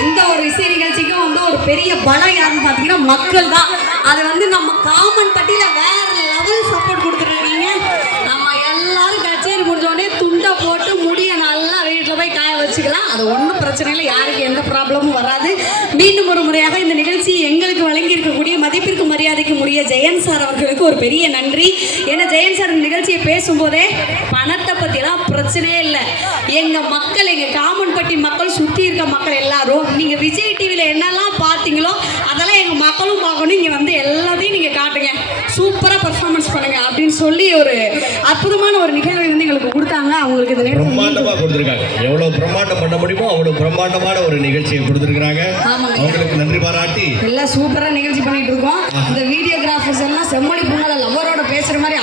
எந்த ஒரு இசை நிகழ்ச்சிக்கும் வந்து ஒரு பெரிய பலம் யாருன்னு பாத்தீங்கன்னா மக்கள் தான். அது வந்து நம்ம காமன் பட்டியல வேற லெவல் சப்போர்ட் கொடுத்துருக்கீங்க. நம்ம எல்லாரும் கச்சேரி முடிஞ்சோடனே துண்டை போட்டு முடிய நல்லா வீட்டில் போய் காய வச்சுக்கலாம். அது ஒன்றும் பிரச்சனை இல்லை, யாருக்கு எந்த ப்ராப்ளமும் வராது. மீண்டும் ஒரு முறையாக இந்த நிகழ்ச்சி எங்களுக்கு வழங்கி இருக்கக்கூடிய மதிப்பிற்கு மரியாதைக்கு முடிய ஜெயன் சார் அவர்களுக்கு ஒரு பெரிய நன்றி. ஏன்னா ஜெயன் சார் நிகழ்ச்சியை பேசும்போதே பணத்தை பற்றிலாம் பிரச்சனையே இல்லை. எங்கள் மக்கள், எங்கள் காமன்பட்டி மக்கள், சுற்றி இருக்க மக்கள் எல்லாரும் நீங்கள் விஜய் டிவியில் என்னெல்லாம் பார்த்தீங்களோ அதெல்லாம் எங்கள் மக்களும் பார்க்கணும். இங்கே வந்து எல்லாத்தையும் நீங்கள் காட்டுங்க, சூப்பராக பர்ஃபார்மன்ஸ் பண்ணுங்க அப்படின்னு சொல்லி ஒரு அற்புதமான ஒரு நிகழ்வை வந்து எங்களுக்கு கொடுத்தாங்க. அவங்களுக்கு இந்த பிரம்மாண்டமாக கொடுத்துருக்காங்க. எவ்வளோ பிரம்மாண்டம் பண்ண முடியுமோ அவ்வளோ பிரம்மாண்டமான ஒரு நிகழ்ச்சியை கொடுத்துருக்காங்க. அவங்களுக்கு நன்றி பாராட்டி எல்லாம் சூப்பராக நிகழ்ச்சி பண்ணிட்டு இருக்கோம். இந்த வீடியோகிராஃபர்ஸ் எல்லாம் செம்மொழி பொங்கல் லவ்வரோட பேசுகிற மாதிரி